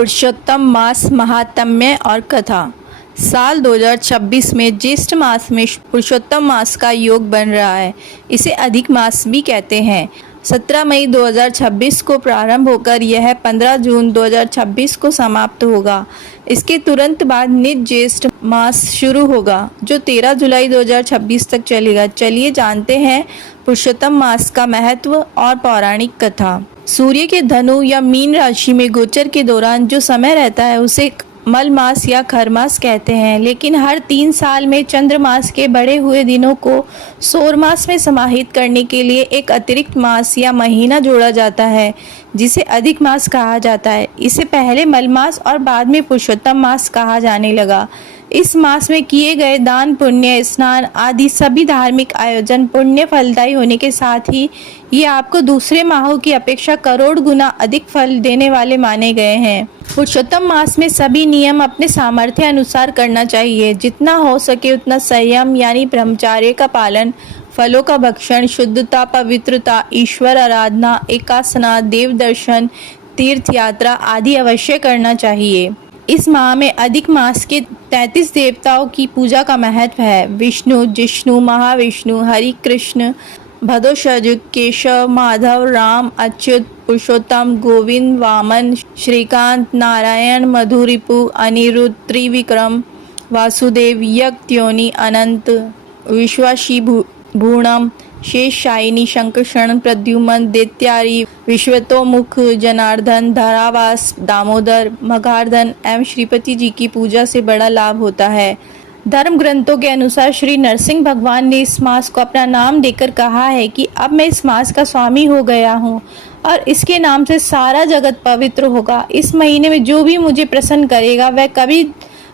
पुरुषोत्तम मास महात्म्य और कथा। साल 2026 में ज्येष्ठ मास में पुरुषोत्तम मास का योग बन रहा है। इसे अधिक मास भी कहते हैं। 17 मई 2026 को प्रारंभ होकर यह 15 जून 2026 को समाप्त होगा। इसके तुरंत बाद निज ज्येष्ठ मास शुरू होगा जो 13 जुलाई 2026 तक चलेगा। चलिए जानते हैं पुरुषोत्तम मास का महत्व और पौराणिक कथा। सूर्य के धनु या मीन राशि में गोचर के दौरान जो समय रहता है उसे मल मास या खर मास कहते हैं, लेकिन हर 3 साल में चंद्र मास के बढ़े हुए दिनों को सौर मास में समाहित करने के लिए एक अतिरिक्त मास या महीना जोड़ा जाता है जिसे अधिक मास कहा जाता है। इसे पहले मल मास और बाद में पुरुषोत्तम मास कहा जाने लगा। इस मास में किए गए दान, पुण्य, स्नान आदि सभी धार्मिक आयोजन पुण्य फलदायी होने के साथ ही ये आपको दूसरे माहों की अपेक्षा करोड़ गुना अधिक फल देने वाले माने गए हैं। पुरुषोत्तम मास में सभी नियम अपने सामर्थ्य अनुसार करना चाहिए। जितना हो सके उतना संयम यानी ब्रह्मचर्य का पालन, फलों का भक्षण, शुद्धता, पवित्रता, ईश्वर आराधना, एकासना, देव दर्शन, तीर्थ यात्रा आदि अवश्य करना चाहिए। इस माह में अधिक मास के 33 देवताओं की पूजा का महत्व है। विष्णु, जिष्णु, महाविष्णु, हरि, कृष्ण, भदोषज, केशव, माधव, राम, अच्युत, पुरुषोत्तम, गोविंद, वामन, श्रीकांत, नारायण, मधुरिपु, अनिरुद्ध, त्रिविक्रम, वासुदेव, यज्ञ, योनि, अनंत, विश्वासी, भूणम, शेषशायिनी, शंकर्षण, प्रद्युमन, दैत्यारी, विश्वतोमुख, जनार्दन, धरावास, दामोदर, मघार्धन एवं श्रीपति जी की पूजा से बड़ा लाभ होता है। धर्म ग्रंथों के अनुसार श्री नरसिंह भगवान ने इस मास को अपना नाम देकर कहा है कि अब मैं इस मास का स्वामी हो गया हूँ और इसके नाम से सारा जगत पवित्र होगा। इस महीने में जो भी मुझे प्रसन्न करेगा वह कभी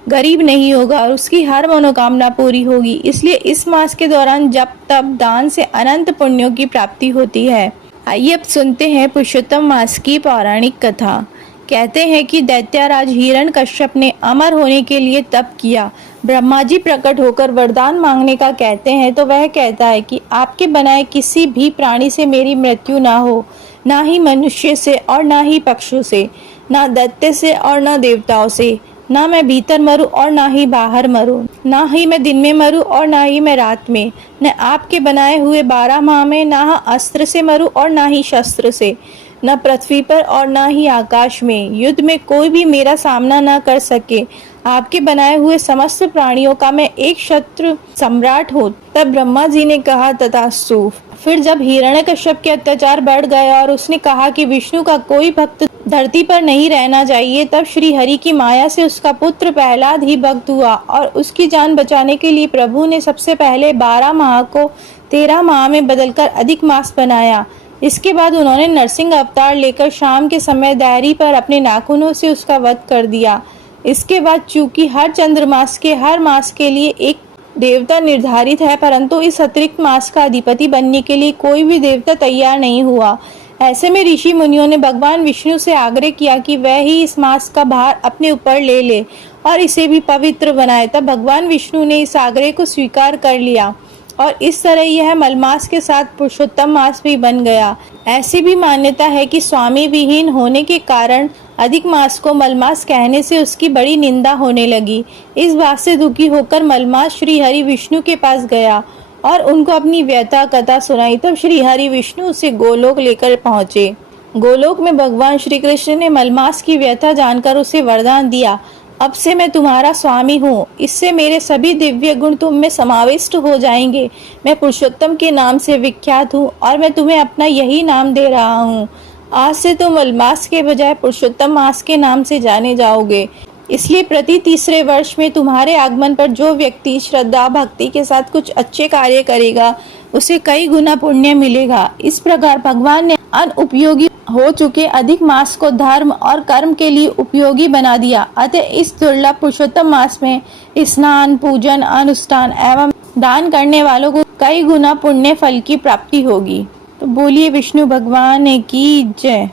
गरीब नहीं होगा और उसकी हर मनोकामना पूरी होगी। इसलिए इस मास के दौरान जप, तप, दान से अनंत पुण्यों की प्राप्ति होती है। आइए अब सुनते हैं पुरुषोत्तम मास की पौराणिक कथा। कहते हैं कि दैत्यराज हिरण्यकश्यप ने अमर होने के लिए तप किया। ब्रह्मा जी प्रकट होकर वरदान मांगने का कहते हैं तो वह कहता है कि आपके बनाए किसी भी प्राणी से मेरी मृत्यु ना हो, ना ही मनुष्य से और ना ही पक्षियों से, ना दैत्य से और ना देवताओं से, ना मैं भीतर मरूं और ना ही बाहर मरूं, ना ही मैं दिन में मरूं और ना ही मैं रात में, न आपके बनाए हुए 12 माह में ना अस्त्र से मरूं और ना ही शस्त्र से, न पृथ्वी पर और ना ही आकाश में। युद्ध में कोई भी मेरा सामना न कर सके। आपके बनाए हुए समस्त प्राणियों का मैं एक शत्रु सम्राट हो। तब ब्रह्मा जी ने कहा तथास्तु। फिर जब हिरण्यकश्यप के अत्याचार बढ़ गए और उसने कहा कि विष्णु का कोई भक्त धरती पर नहीं रहना चाहिए, तब श्री हरि की माया से उसका पुत्र प्रहलाद ही भक्त हुआ और उसकी जान बचाने के लिए प्रभु ने सबसे पहले 12 माह को 13 माह में बदलकर अधिक मास बनाया। इसके बाद उन्होंने नरसिंह अवतार लेकर शाम के समय दायरी पर अपने नाखूनों से उसका वध कर दिया। इसके बाद चूंकि हर चंद्रमास के हर मास के लिए एक देवता निर्धारित है, परंतु इस अतिरिक्त मास का अधिपति बनने के लिए कोई भी देवता तैयार नहीं हुआ। ऐसे में ऋषि मुनियों ने भगवान विष्णु से आग्रह किया कि वह ही इस मास का भार अपने ऊपर ले ले और इसे भी पवित्र बनाए। तब भगवान विष्णु ने इस आग्रह को स्वीकार कर लिया और इस तरह यह मलमास के साथ पुरुषोत्तम मास भी बन गया। ऐसी भी मान्यता है कि स्वामी विहीन होने के कारण अधिक मास को मलमास कहने से उसकी बड़ी निंदा होने लगी। इस बात से दुखी होकर मलमास श्री हरि विष्णु के पास गया और उनको अपनी व्यथा कथा सुनाई। तब श्री हरि विष्णु उसे गोलोक लेकर पहुँचे। गोलोक में भगवान श्री कृष्ण ने मलमास की व्यथा जानकर उसे वरदान दिया, अब से मैं तुम्हारा स्वामी हूँ। इससे मेरे सभी दिव्य गुण तुम में समाविष्ट हो जाएंगे। मैं पुरुषोत्तम के नाम से विख्यात हूँ और मैं तुम्हें अपना यही नाम दे रहा हूँ। आज से तुम मलमास के बजाय पुरुषोत्तम मास के नाम से जाने जाओगे। इसलिए प्रति तीसरे वर्ष में तुम्हारे आगमन पर जो व्यक्ति श्रद्धा भक्ति के साथ कुछ अच्छे कार्य करेगा उसे कई गुना पुण्य मिलेगा। इस प्रकार भगवान ने अनुपयोगी हो चुके अधिक मास को धर्म और कर्म के लिए उपयोगी बना दिया। अतः इस दुर्लभ पुरुषोत्तम मास में स्नान, पूजन, अनुष्ठान एवं दान करने वालों को कई गुना पुण्य फल की प्राप्ति होगी। तो बोलिए विष्णु भगवान की जय।